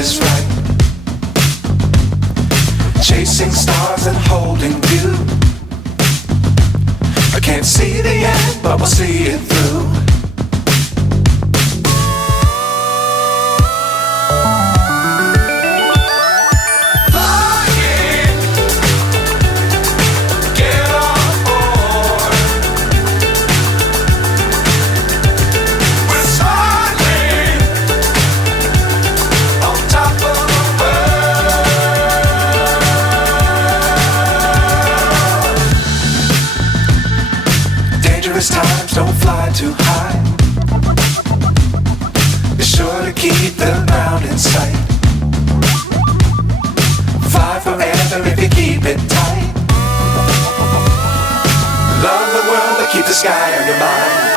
is right. Chasing stars and holding you. I can't see the end, but we'll see it through. Times don't fly too high. Be sure to keep the ground in sight. Fly forever if you keep it tight. Love the world but keep the sky on your mind.